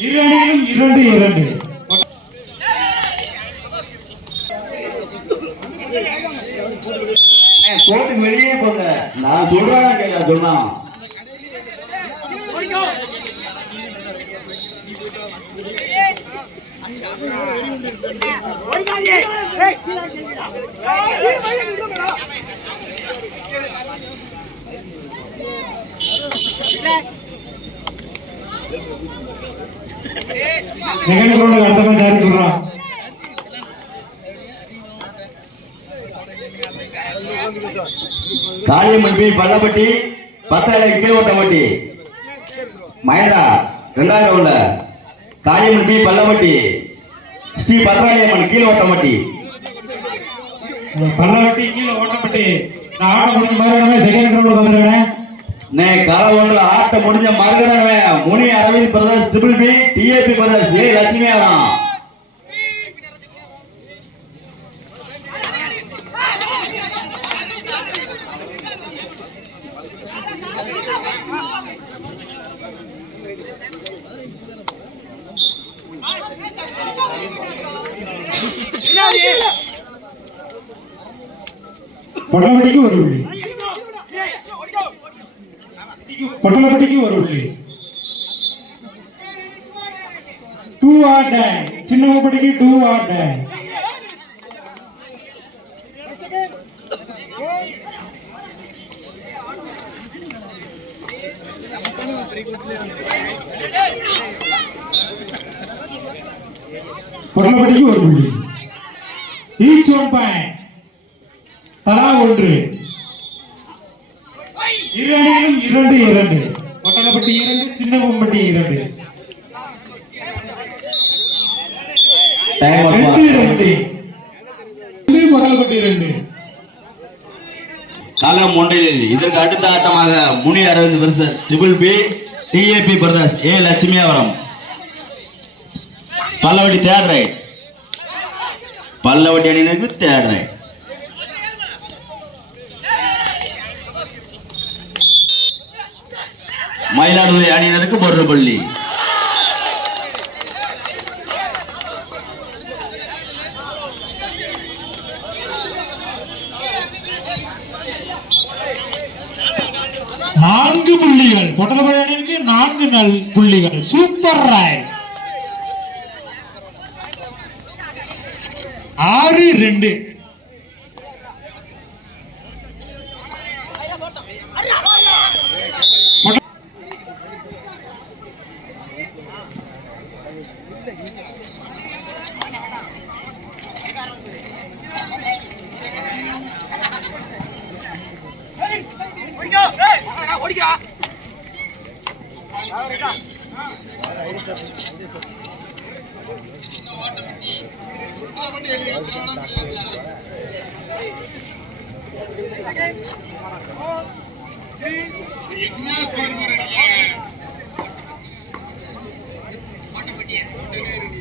இரண்டிலும் இரண்டு இரண்டு கோட்டுக்கு வெளியே போங்க நான் சொல்றேன் கேட்க சொன்னா மேட்ச் யாரும் சொல்றான் காளியம்மன் பி பள்ளப்பட்டி பத்தாயிரம் கீழ் ஓட்டமட்டி மகேந்திரா ரெண்டாயிரம் ரவுண்ட காளியம்மன் பி பள்ளப்பட்டி ஸ்ரீ பத்ராளியம்மன் கீழ் ஓட்டமட்டி பள்ளப்பட்டி கீழே ஓட்டப்பட்டி நான் ஆட்டம் முடிஞ்ச மாதிரி செகண்ட் கிரவுண்ட் வந்துருக்கேன் நே கலை ஒன்றுல ஆட்டம் முடிஞ்ச மறுகடனவே Muni Aravind brothers triple B DAP brothers A Lakshmi அவன் பொட்டலப்பட்டிக்கு ஒரு புள்ளி பொட்டலப்பட்டிக்கு ஒரு புள்ளி. டூ ஆர் டேங் சின்னப்பட்டிக்கு டூ ஆர் டேங் பொட்டலப்பட்டிக்கு ஒரு புள்ளி. ஈச் ஒன் பாயிண்ட் தலா ஒன்று. இரு அணிகளும் இரண்டு இரண்டு. ஒட்டலப்பட்டி இரண்டு சின்னப்பட்டி இரண்டு. டைம் ரெண்டு ரெண்டு. இது ஒட்டலப்பட்டி ரெண்டு களம் ஒன்றில் இதற்கு அடுத்த ஆட்டமாக Muni Aravind brothers triple B DAP brothers A Lakshmi அவரம் Pallavatti third right Pallavatti அணியினருக்கு தேர்ட் ரைட் மயிலாடுதுறை அணியினருக்கு ஒரு பள்ளி நான்கு புள்ளிகள். பொட்டலப்பட்டி அணிக்கு நான்கு நல் புள்ளிகள். சூப்பர் ராய் ஆறு ரெண்டு. ஏ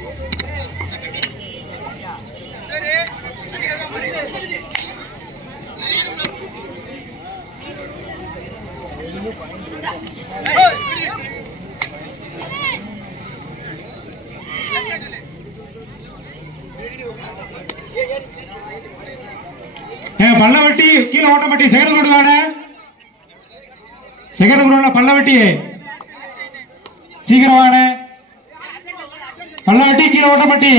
பல்லவட்டி கீழே ஓட்டப்பட்டி செகண்ட் குரூப் வாட செகண்ட் குரூப்ல பல்லவட்டி. சீக்கிரம் வாட பல்லவட்டி கீழே ஓட்டப்பட்டி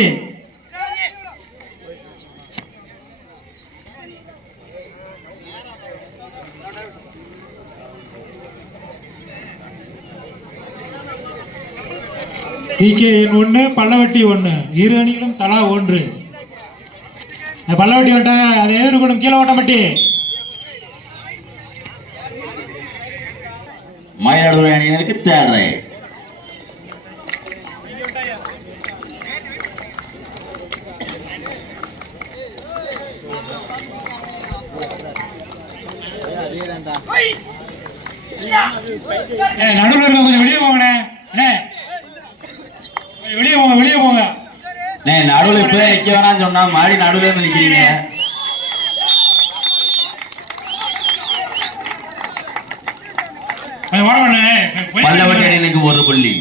பிகேஎன் ஒன்று பல்லவட்டி ஒன்று இரு அணிகளும் தலா ஒன்று. பல்லவட்டி வந்துட்டாங்க. அதை எதிர்கொள்ளும் கீழே ஓட்டப்பட்டி மயிலாடுதுறை அணியினருக்கு தேடுறேன் நடுவில் இருக்க கொஞ்சம் வெளியே போங்கண்ணே. அண்ணே. கொஞ்சம் வெளியே போங்க வெளியே போங்க. நே நடுவுல இப்ப நிக்க வேணாம்னு சொன்னா மாடி நடுவுல இருந்து நிக்கிறீங்க. பல்லவட்டி ஒரு புள்ளி.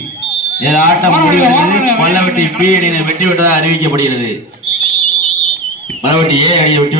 இது ஆட்டம் முடிவடைகிறது பல்லவட்டி பி அணியினர் வெற்றி பெற்றதாக அறிவிக்கப்படுகிறது. பல்லவட்டி ஏ அணியை வெற்றி